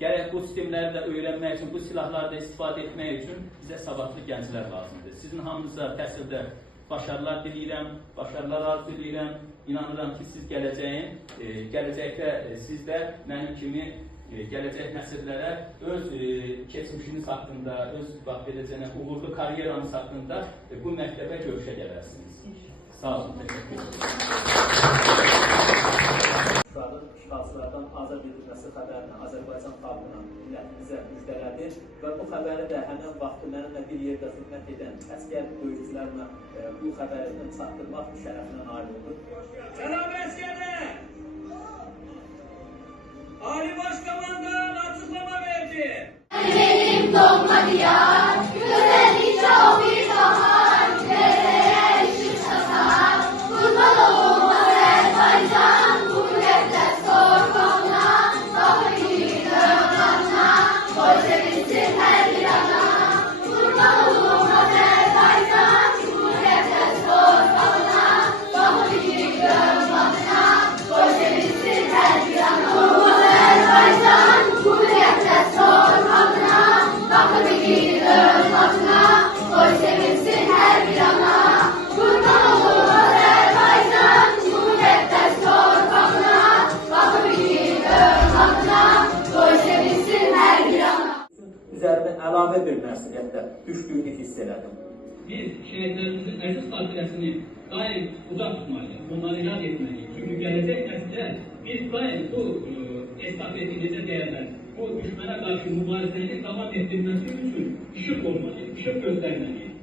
Gerek bu sistemləri də öyrənmək üçün, bu silahları da istifadə etmək üçün bizə savadlı gənclər lazımdır. Sizin hamınıza təhsildə başarılar diləyirəm, başarılar arzu edirəm. İnanıram ki, siz gələcəkdə siz də mənim kimi gələcək nəsillərə öz keçmişiniz haqqında, öz uğurlu karyeranız haqqında bu məktəbə görüşə gələrsiniz. Sağ olun, təşəkkür ederim. Şuanın işğalçılardan azad edilməsi xəbərini Azərbaycan xalqına, millətimizə müjdələdir və bu xəbəri də həmin vaxtı mənimlə bir yerdə xidmət edən əskər döyüşçülərlə bu xəbərini çatdırmaq şərəfinə nail olur. Cənab əsgərlər! Ali Baş Komandan açıqlama verdi. Benim doğma diyar, güzellik çok bir bahar, nereye ışık saçar, kurban olma Azerbaycan, bu müqəddəs torpağına, bakır yürüdüm başına, koy sevinsin her bir ana, kurban olma Azerbaycan, bu müqəddəs torpağına, bakır yürüdüm başına, koy sevinsin her bir ana. Azerbaycan, bu müqəddəs torpağına, bakır yürüdüm başına, koy sevinsin her bir ana, kurban olma Azerbaycan, bu müqəddəs torpağına, bakır yürüdüm başına, koy sevinsin her bir ana. Üzərinə əlavə bir məsuliyyətlə düşdüyünü hiss elədim. Biz şehitlerimizin əziz xatirəsini daim uzaq tutmalıyıq, onları yad etməliyik. Çünki gələcək nəsillər biz daim bu estafeti necə deyərlər, bu düşmənə qarşı mübarizəni davam etdirməsi üçün işıq olmalıyıq, işıq göstərməliyik.